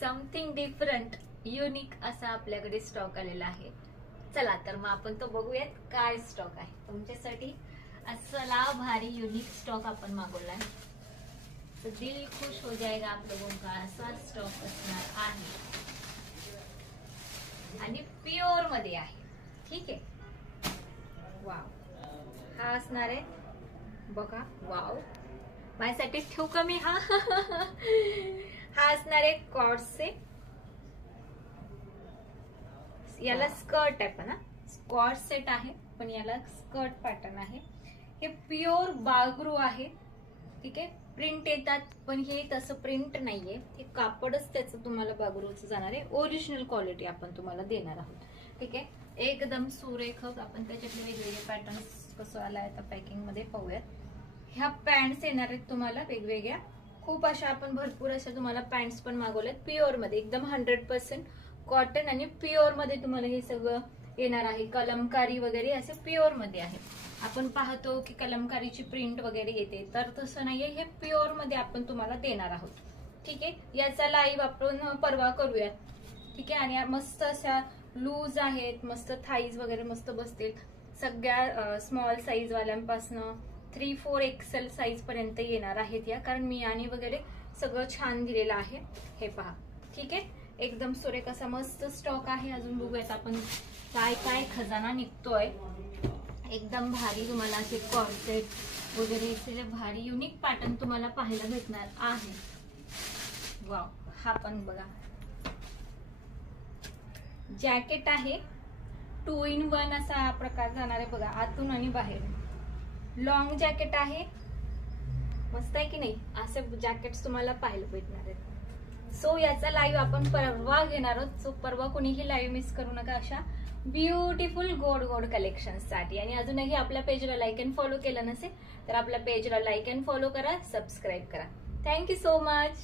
Something different unique असा आपल्याकडे stock आलेला आहे। चला तर मग आपण तो बघूयात काय स्टॉक आहे तुमच्यासाठी। असला भारी युनिक स्टॉक आपण मागवला है, तो दिल खुश हो जाएगा आप लोगों का। असा स्टॉक असणार आहे आणि प्युअर मध्ये आहे, ठीक आहे। वाव, हा असणार आहे बघा। वाव, माझ्यासाठी ठेवू का मी? हा हा असणार आहे कॉर्ड सेट। याला स्कर्ट आहे पण कॉर्ड सेट आहे, पण याला स्कर्ट पॅटर्न आहे। हे प्युअर बागरू आहे, ठीक आहे। प्रिंट येतात पण हे तसं प्रिंट नाहीये, हे कापडच त्याचं तुम्हाला बागरूचं जाणार आहे। ओरिजिनल क्वालिटी आपण तुम्हाला देणार आहोत, ठीक आहे। एकदम सुरेख। आपण त्याच्यातले वेगवेगळे पॅटर्न्स कसं आलाय आता पॅकिंग मध्ये पाहूयात। ह्या पॅन्ट्स येणार आहेत तुम्हाला वेगवेगळ्या, खूप अशा आपण भरपूर अशा तुम्हाला पॅन्ट्स पण मागवल्यात प्युअर मध्ये, एकदम 100% कॉटन आणि प्युअर मध्ये तुम्हाला हे सगळं येणार आहे। कलमकारी वगैरे असे प्युअर मध्ये आहे। आपण पाहतो की कलमकारीची प्रिंट वगैरे येते, तर तसं नाहीये, हे प्युअर मध्ये आपण तुम्हाला देणार आहोत, ठीक आहे। याचा लाईव्ह आपण परवा करूयात, ठीक आहे। आणि मस्त अशा लूज आहेत, मस्त थाईज वगैरे मस्त बसतील। सगळ्या स्मॉल साईज वाल्यांपासून 3-4 XL साईज पर्यंत येणार आहेत या, कारण मी आणि वगैरे सगळं छान दिलेलं आहे। हे पहा, ठीक आहे। एकदम सुरेख असा मस्त स्टॉक आहे। अजून बघूयात आपण काय काय खजाना निघतोय। एकदम भारी तुम्हाला असे कॉर्सेट वगैरे असे भारी युनिक पॅटर्न तुम्हाला पाहायला भेटणार आहे। वाव, हा पण बघा जॅकेट आहे, 2 in 1 असा प्रकार जाणार आहे बघा, आतून आणि बाहेर। लॉंग जॅकेट आहे, मस्त आहे की नाही? असे जॅकेट्स तुम्हाला पाहायला भेटणार आहेत। सो याचा लाईव्ह आपण परवा घेणार आहोत, सो परवा कोणीही लाईव्ह मिस करू नका अशा ब्युटिफुल गोड गोड कलेक्शन साठी। आणि अजूनही आपल्या पेजला लाईक अँड फॉलो केलं नसेल तर आपल्या पेजला लाईक अँड फॉलो करा, सबस्क्राईब करा। Thank you so much.